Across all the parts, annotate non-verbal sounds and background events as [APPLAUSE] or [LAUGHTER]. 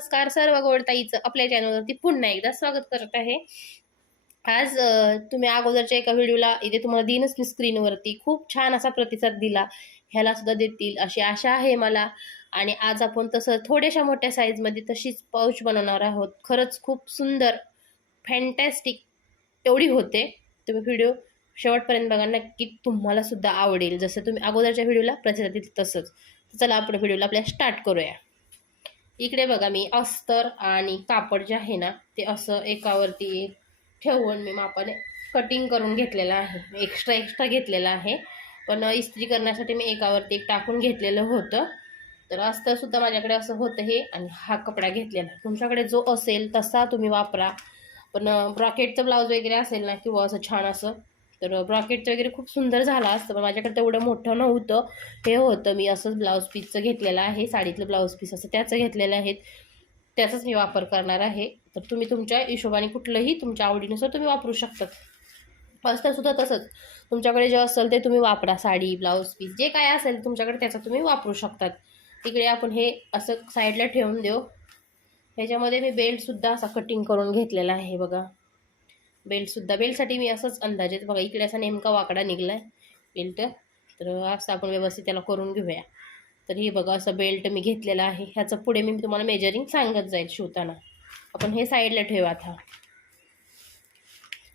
नमस्कार सर्व गोडताईचं आपल्या चॅनलवरती पुन्हा एकदा स्वागत करत आहे. आज तुम्ही अगोदरच्या एका व्हिडिओला इथे तुम्हाला दिनच मी स्क्रीनवरती खूप छान असा प्रतिसाद दिला. ह्याला सुद्धा देतील अशी आशा आहे मला. आणि आज आपण तसं थोड्याशा मोठ्या साईजमध्ये तशीच पाऊच बनवणार आहोत. खरंच खूप सुंदर फॅन्टॅस्टिक एवढी होते. तुम्ही व्हिडिओ शेवटपर्यंत बघा नक्की तुम्हाला सुद्धा आवडेल. जसं तुम्ही अगोदरच्या व्हिडिओला प्रतिसाद दिलं तसंच. चला आपण व्हिडिओला आपल्या स्टार्ट करूया. इकडे बघा मी अस्तर आणि कापड जे आहे ना ते असं एकावरती ठेवून मी मापाने कटिंग करून घेतलेलं आहे. एक्स्ट्रा एक्स्ट्रा घेतलेलं आहे. पण इस्त्री करण्यासाठी मी एकावरती एक टाकून घेतलेलं होतं. तर अस्तरसुद्धा माझ्याकडे असं होतं हे आणि हा कपडा घेतलेला. तुमच्याकडे जो असेल तसा तुम्ही वापरा. पण ब्रॉकेटचं ब्लाऊज वगैरे असेल ना किंवा असं छान असं तर ब्रॉकेटचं वगैरे खूप सुंदर झाला असतं पण माझ्याकडे तेवढं मोठं नव्हतं. हे होतं मी असंच ब्लाऊज पीसचं घेतलेलं आहे साडीतलं ब्लाऊज पीस असं त्याचं घेतलेलं आहे. त्याचाच मी वापर करणार आहे. तर तुम्ही तुमच्या हिशोबाने कुठलंही तुमच्या आवडीनुसार तुम्ही वापरू शकतात असतासुद्धा तसंच. तुमच्याकडे जे असेल ते तुम्ही वापरा साडी ब्लाऊज पीस जे काय असेल तुमच्याकडे त्याचं तुम्ही वापरू शकतात. तिकडे आपण हे असं साईडला ठेवून देऊ. ह्याच्यामध्ये मी बेल्टसुद्धा असा कटिंग करून घेतलेला आहे बघा. बेल्टसुद्धा. बेल्टसाठी मी असंच अंदाजे बघा इकडे असा नेमका वाकडा निघला आहे बेल्ट. तर असं आपण व्यवस्थित त्याला करून घेऊया. तर हे बघा असं बेल्ट मी घेतलेला आहे. ह्याचं पुढे मी तुम्हाला मेजरिंग सांगत जाईल शिवताना. आपण हे साईडला ठेवू आता.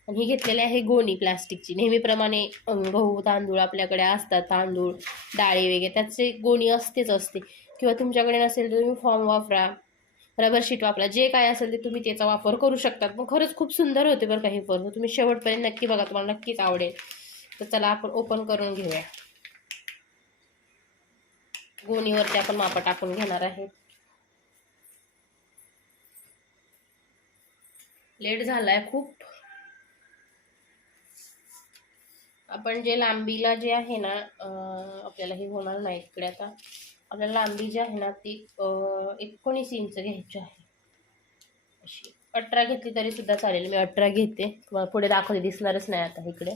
आणि ही घेतलेली आहे गोणी प्लास्टिकची. नेहमीप्रमाणे गहू तांदूळ आपल्याकडे असतात. तांदूळ डाळी वगैरे त्याचे गोणी असतेच असते. किंवा तुमच्याकडे नसेल तर तुम्ही फॉर्म वापरा. रबर शीट वापरा. जे काय असेल ते तुम्ही त्याचा वापर करू शकतात. मग खरंच खूप सुंदर होते बरं काही पण तुम्ही शेवटपर्यंत नक्की बघा तुम्हाला नक्कीच आवडेल. तर चला आपण ओपन करून घेऊया. गोणीवरती आपण मापा टाकून घेणार आहे. लेट झालाय खूप. आपण जे लांबीला जे आहे ना आपल्याला हे होणार नाही इकडे आता. आपल्याला लांबी जी आहे ना ती एकोणीस इंच घ्यायची आहे. अशी. अठरा घेतली तरी सुद्धा चालेल. मी अठरा घेते. तुम्हाला पुढे दाखवते. दिसणारच नाही आता इकडे.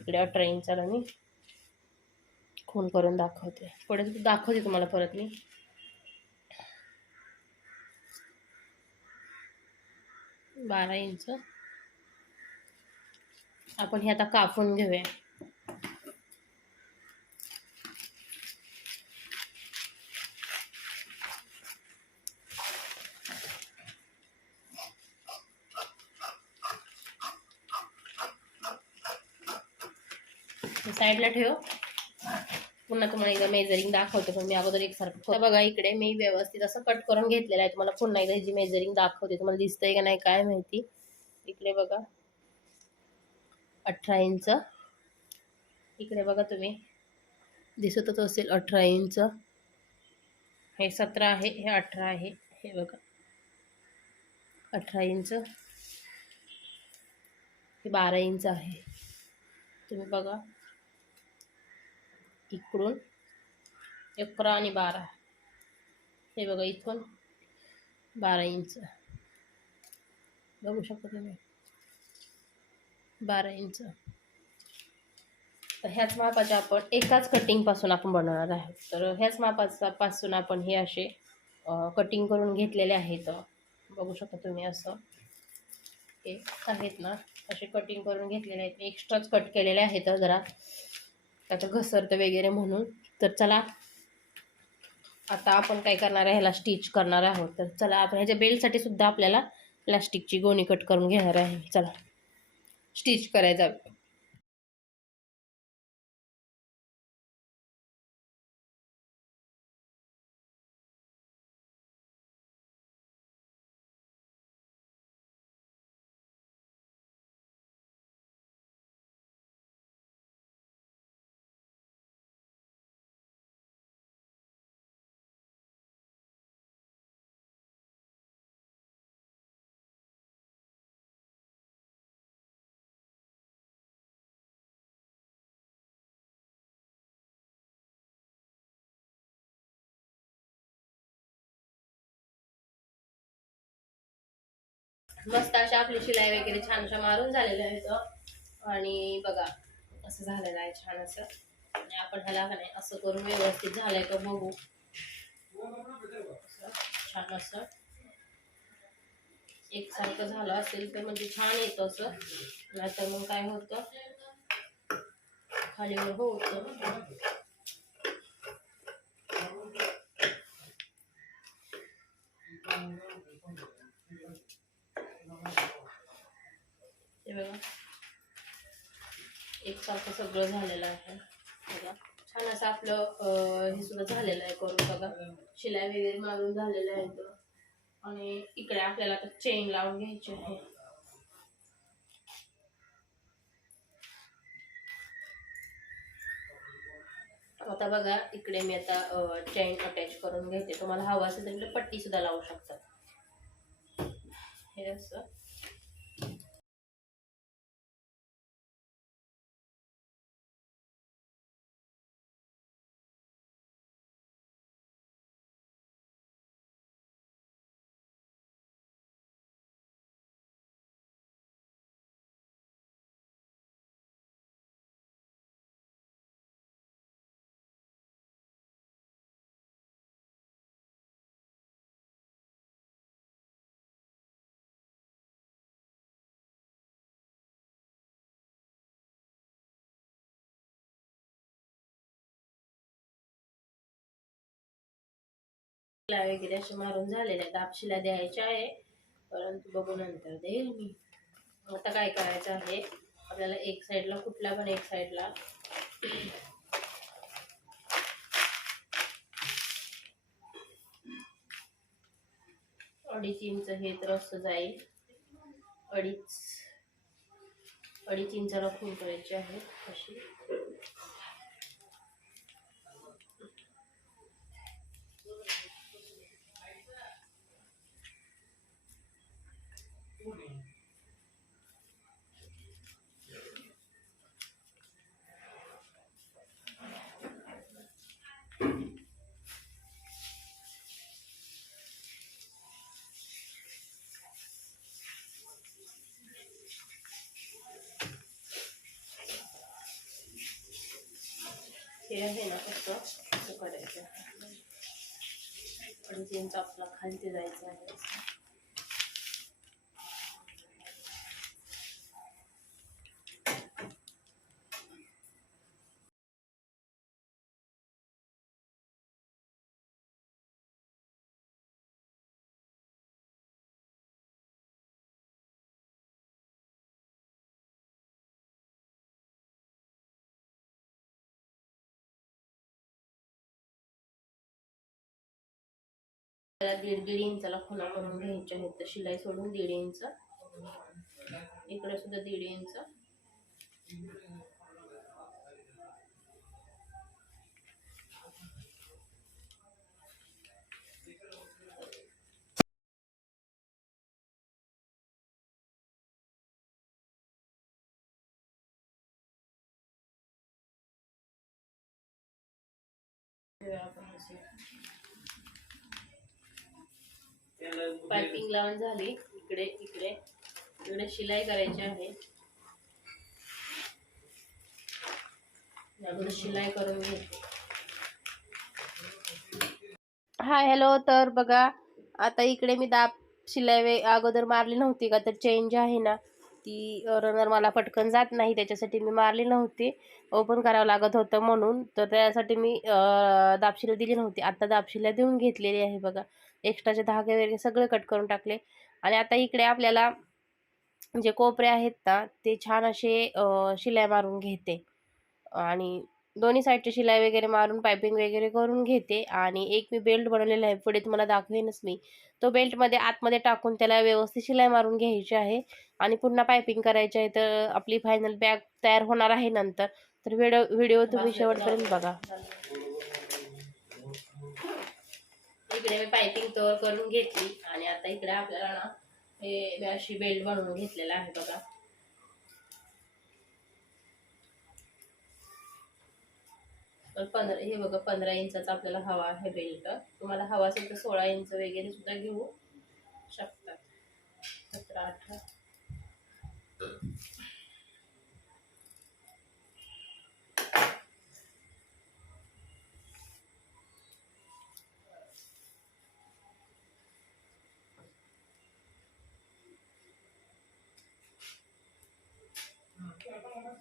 इकडे अठरा इंचाला मी. खून करून दाखवते. पुढे दाखवते तुम्हाला परत मी. बारा इंच. आपण हे आता कापून घेऊया. साईडला ठेव. पुन्हा तुम्हाला एकदा मेजरिंग दाखवते पण मी अगोदर एकसारखं बघा इकडे मी व्यवस्थित असं कट करून घेतलेलं आहे. तुम्हाला पुन्हा एकदा ह्याची मेजरिंग दाखवते. तुम्हाला दिसतंय का नाही काय माहिती. इकडे बघा. अठरा इंच इकडे बघा तुम्ही. दिसतच असेल अठरा इंच हे सतरा आहे हे अठरा आहे. हे बघा. अठरा इंच हे बारा इंच आहे. तुम्ही बघा. इकडून अकरा आणि बारा. हे बघा इथून बारा इंच. बघू शकता तुम्ही? बारा इंच. तर ह्याच मापाच्या आपण एकाच कटिंगपासून आपण बनवणार आहोत. तर ह्याच मापाचा पासून आपण हे असे कटिंग करून घेतलेले आहेत. बघू शकता तुम्ही असं. हे आहेत ना असे कटिंग करून घेतलेले आहेत. एक्स्ट्राच कट केलेले आहेत जरा. त्याचं घसरतं वगैरे म्हणून. तर चला आता आपण काय करणार आहे ह्याला स्टिच करणार आहोत. तर चला आपण ह्याच्या बेल्टसाठी सुद्धा आपल्याला प्लास्टिकची गोणी कट करून घेणार आहे. चला स्टिच करायचा. मस्त अशा आपली शिलाई वगैरे छान अशा मारून झालेल्या आहेत आणि बघा असं झालेलं आहे छान असं. आणि आपण ह्याला का नाही असं करून व्यवस्थित झालंय का बघू. छान असं. एकसारखं झालं असेल तर म्हणजे छान येतं असं. नाहीतर मग काय होतं? खालीवर होतं हे बघा. एकसारखं सगळं झालेलं आहे. बघा. छान असं आपलं हे सुद्धा झालेलं आहे करून बघा. शिलाई वगैरे मारून झालेलं आहे इथं. आणि इकडे आपल्याला आता चेन लावून घ्यायची आहे. आता बघा इकडे मी आता चेन अटॅच करून घेते. तुम्हाला हवं असेल तर पट्टी सुद्धा लावू शकतात हे असं वगैरे असे मारून झालेले आहेत. आपशीला द्यायच्या आहे. परंतु बघू नंतर देईल मी. आता काय करायचं आहे? आपल्याला एक साईडला कुठला पण एक साईडला. अडीच इंच हे तर असं जाईल. अडीच अडीच इंचाला खूप करायची आहे अशी. हे आहे ना कसं असं करायचं अडीच इंच आपला खालती जायचं आहे त्याला दीड दीड इंचाला खुणा करून घ्यायच्या आहेत. तर शिलाई सोडून दीड इंच. इकडे सुद्धा दीड इंच. आपण पायपिंग लावून झाली. इकडे इकडे. इकडे शिलाई करायची आहे. अगोदर शिलाई करून घेते. हाय हॅलो तर बघा आता इकडे मी दाब शिलाई वे अगोदर मारली नव्हती का? तर चेंज आहे ना. ती रनर मला पटकन जात नाही त्याच्यासाठी मी मारली नव्हती. ओपन करावं लागत होतं म्हणून. तर त्यासाठी मी अं, दिली नव्हती. आता दाबशिला देऊन घेतलेली आहे बघा. एक्स्ट्राचे धागे वगैरे सगळे कट करून टाकले. आणि आता इकडे आपल्याला जे कोपरे आहेत ना ते छान असे शिलाई मारून घेते. आणि दोन्ही साईडची शिलाई वगैरे मारून पायपिंग वगैरे करून घेते. आणि एक मी बेल्ट बनवलेला आहे. पुढे तुम्हाला दाखवेनच मी. तो बेल्टमध्ये आतमध्ये टाकून त्याला व्यवस्थित शिलाई मारून घ्यायची आहे. आणि पुन्हा पायपिंग करायची आहे तर आपली फायनल बॅग तयार होणार आहे नंतर. तर व्हिडिओ व्हिडिओ तुम्ही शेवटपर्यंत बघा. इकडे मी पायपिंग तयार करून घेतली. आणि आता इकडे आपल्याला ना हे अशी बेल्ट बनवून घेतलेला आहे बघा. पंधरा हे बघा पंधरा इंचाचा आपल्याला हवा आहे बेल्ट तुम्हाला हवा असेल तर सोळा इंच वगैरे सुद्धा घेऊ शकतात सतरा अठरा.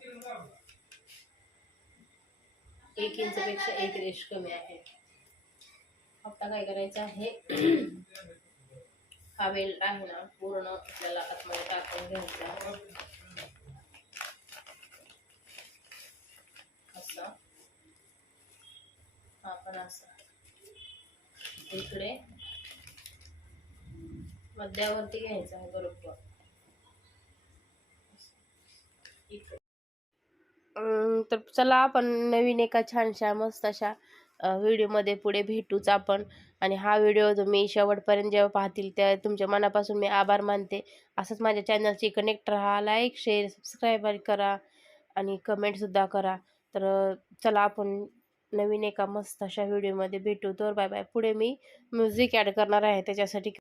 Thank you. एक इंच पेक्षा एक रेश कमी आहे. आता काय करायचं आहे? [CLEARS THROAT] हा बेल्ट आहे ना पूर्ण आपल्याला आतमध्ये टाकून घ्यायचा. असा. हा पण असा. इकडे. मध्यावरती घ्यायचा आहे बरोबर. इकडे. तर चला आपण नवीन एका छानशा मस्त अशा व्हिडिओमध्ये पुढे भेटूच आपण. आणि हा व्हिडिओ तुम्ही शेवटपर्यंत जेव्हा पाहतील त्या तुमच्या मनापासून मी आभार मानते. असंच माझ्या चॅनलशी कनेक्ट राहा लाईक शेअर सबस्क्राईब करा. आणि कमेंटसुद्धा करा. तर चला आपण नवीन एका मस्त अशा व्हिडिओमध्ये भेटू. तर बाय बाय पुढे मी म्युझिक ॲड करणार आहे त्याच्यासाठी.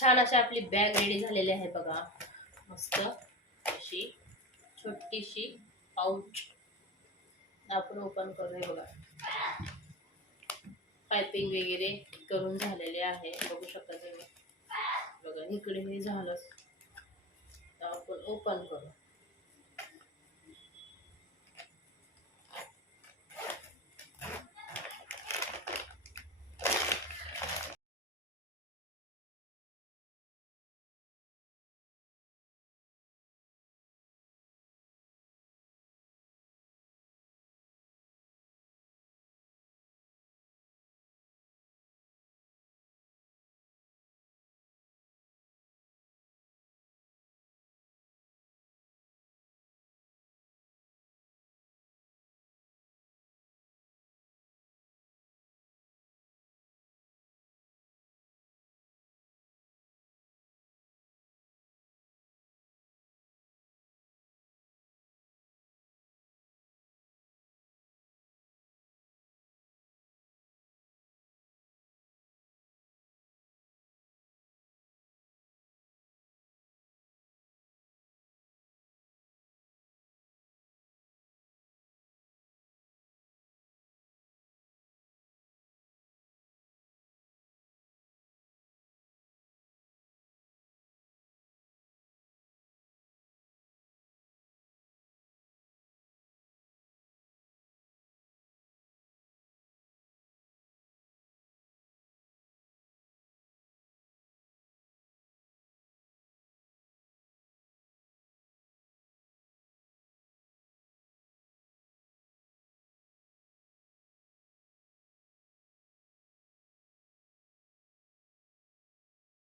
छान अशा आपली बॅग रेडी झालेली आहे बघा. मस्त. अशी छोटीशी पाऊच आपण ओपन करूया बघा. पायपिंग वगैरे करून झालेले आहे. बघू शकता तुम्ही. बघा इकडे हे झालं. तर आपण ओपन करू.